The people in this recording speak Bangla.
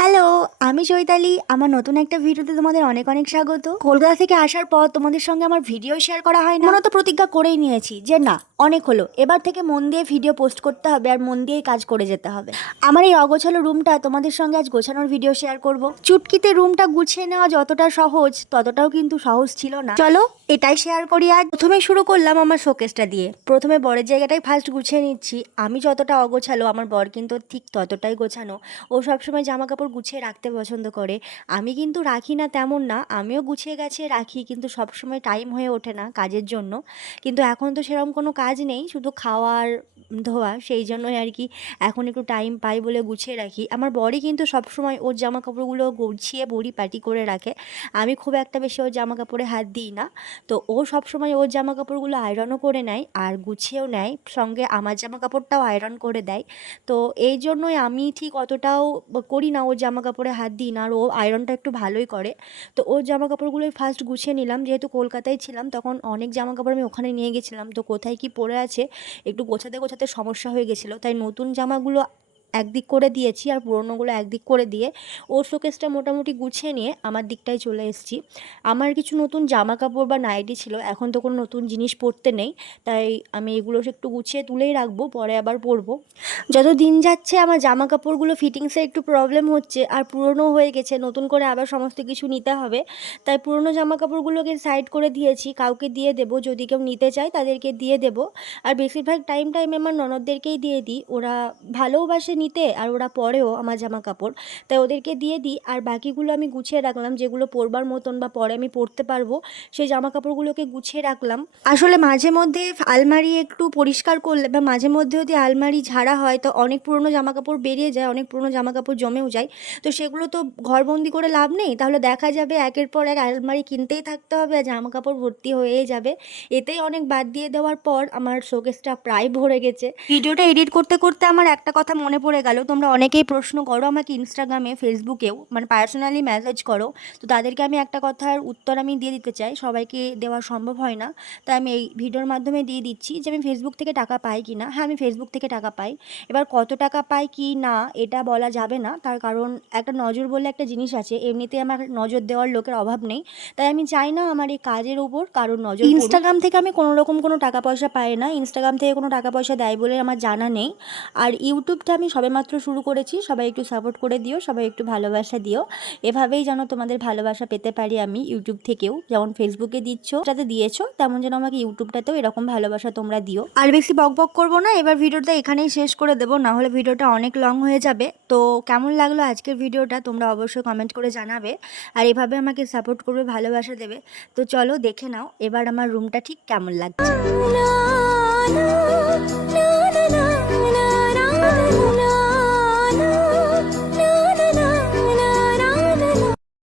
হ্যালো, আমি চৈতালি। আমার নতুন একটা ভিডিওতে তোমাদের অনেক অনেক স্বাগত। কলকাতা থেকে আসার পর তোমাদের সঙ্গে আমার ভিডিও শেয়ার করা হয় না। তো প্রতিজ্ঞা করেই নিয়েছি যে না, অনেক হলো। এবার থেকে মন দিয়ে ভিডিও পোস্ট করতে হবে আর মন দিয়েই কাজ করে যেতে হবে। আমার এই অগোছালো রুমটা তোমাদের সঙ্গে আজ গোছানোর ভিডিও শেয়ার করব। চুটকিতে রুমটা গুছিয়ে নেওয়া যতটা সহজ, ততটাও কিন্তু সহজ ছিল না। চলো, এটাই শেয়ার করি আজ। প্রথমে শুরু করলাম আমার শোকেসটা দিয়ে। প্রথমে বরের জায়গাটাই ফার্স্ট গুছিয়ে নিচ্ছি। আমি যতটা অগোছালো, আমার বর কিন্তু ঠিক ততটাই গোছানো। ও সবসময় জামা কাপড় গুছিয়ে রাখতে পছন্দ করে। আমি কিন্তু রাখি না তেমন না, আমিও গুছিয়ে গেছে রাখি কিন্তু সবসময় টাইম হয়ে ওঠে না কাজের জন্য। কিন্তু এখন তো সেরকম কোনো কাজ নেই, শুধু খাওয়ার ধোয়া, সেই জন্যই আর কি এখন একটু টাইম পাই বলে গুছিয়ে রাখি। আমার বরই কিন্তু সবসময় ওর জামা কাপড়গুলো গুছিয়ে বড়ি পাটি করে রাখে। আমি খুব একটা বেশি ওর জামা কাপড়ে হাত দিই না। তো ও সবসময় ওর জামা কাপড়গুলো আয়রনও করে নেয় আর গুছিয়েও নেয়, সঙ্গে আমার জামা কাপড়টাও আয়রন করে দেয়। তো এই জন্যই আমি ঠিক অতটাও করি না ওর জামা কাপড়ে হাত দিই না, আর ও আয়রনটা একটু ভালোই করে। তো ওর জামা কাপড়গুলোই ফার্স্ট গুছিয়ে নিলাম, যেহেতু কলকাতায় ছিলাম, তখন অনেক জামা কাপড় আমি ওখানে নিয়ে গেছিলাম। তো কোথায় কি পরে আছে, একটু গোছাতে গোছাতে সমস্যা হয়ে গেছিল। তাই নতুন জামাগুলো একদিক করে দিয়েছি আর পুরোনোগুলো একদিক করে দিয়ে ওর শোকেসটা মোটামুটি গুছিয়ে নিয়ে আমার দিকটায় চলে এসেছি। আমার কিছু নতুন জামা কাপড় বা নাইটি ছিল, এখন তো কোনো নতুন জিনিস পরতে নেই, তাই আমি এগুলো একটু গুছিয়ে তুলেই রাখব, পরে আবার পরবো। যত দিন যাচ্ছে আমার জামা কাপড়গুলো ফিটিংসে একটু প্রবলেম হচ্ছে আর পুরনো হয়ে গেছে, নতুন করে আবার সমস্ত কিছু নিতে হবে। তাই পুরনো জামা কাপড়গুলোকে সাইড করে দিয়েছি, কাউকে দিয়ে দেবো, যদি কেউ নিতে চায় তাদেরকে দিয়ে দেবো। আর বেশিরভাগ টাইম টাইমে আমার ননদদেরকেই দিয়ে দিই, ওরা ভালোবাসে নিতে আর ওরা পরেও আমার জামা কাপড় তাই ওদেরকে দিয়ে দিই আর বাকিগুলো আমি গুছিয়ে রাখলাম, যেগুলো পরবার মতন বা পরে আমি পরতে পারব, সেই জামা কাপড়গুলোকে গুছিয়ে রাখলাম। আসলে মাঝে মধ্যে আলমারি একটু পরিষ্কার করলে বা মাঝে মধ্যে যদি আলমারি ঝাড়া হয়, তো অনেক পুরনো জামা কাপড় বেরিয়ে যায়, অনেক পুরনো জামা কাপড় জমেও যায়। তো সেগুলো তো ঘরবন্দি করে লাভ নেই, তাহলে দেখা যাবে একের পর এক আলমারি কিনতেই থাকতে হবে আর জামা কাপড় ভর্তি হয়েই যাবে। এতেই অনেক বাদ দিয়ে দেওয়ার পর আমার শোকেসটা প্রায় ভরে গেছে। ভিডিওটা এডিট করতে করতে আমার একটা কথা মনে পড়ে গেল, তোমরা অনেকেই প্রশ্ন করো আমাকে ইনস্টাগ্রামে ফেসবুকেও মানে পার্সোনালি মেসেজ করো। তো তাদেরকে আমি একটা কথার উত্তর আমি দিয়ে দিতে চাই, সবাইকে দেওয়া সম্ভব হয় না। তাই আমি এই ভিডিওর মাধ্যমে দিয়ে দিচ্ছি যে, আমি ফেসবুক থেকে টাকা পাই কি না হ্যাঁ আমি ফেসবুক থেকে টাকা পাই। এবার কত টাকা পাই কি না, এটা বলা যাবে না। তার কারণ একটা নজর বলে একটা জিনিস আছে, এমনিতে আমার নজর দেওয়ার লোকের অভাব নেই। তাই আমি চাই না আমার এই কাজের ওপর কারোর নজর ইনস্টাগ্রাম থেকে আমি কোনো রকম কোনো টাকা পয়সা পাই না। ইনস্টাগ্রাম থেকে কোনো টাকা পয়সা দেয় বলে আমার জানা নেই। আর ইউটিউবটা আমি সবেমাত্র শুরু করেছি, সবাই একটু সাপোর্ট করে দিও, সবাই একটু ভালোবাসা দিও। এভাবেই যেন তোমাদের ভালোবাসা পেতে পারি আমি ইউটিউব থেকেও। যেমন ফেসবুকে দিচ্ছ যাতে দিয়েছ, তেমন যেন আমাকে ইউটিউবটাতেও এরকম ভালোবাসা তোমরা দিও। আর বেশি বক বক করব না, এবার ভিডিওটা এখানেই শেষ করে দেবো, না হলে ভিডিওটা অনেক লং হয়ে যাবে। তো কেমন লাগল আজকের ভিডিওটা, তোমরা অবশ্যই কমেন্ট করে জানাবে। আর এভাবে আমাকে সাপোর্ট করবে, ভালোবাসা দেবে। তো চলো দেখে নাও, এবার আমার রুমটা ঠিক কেমন লাগছে।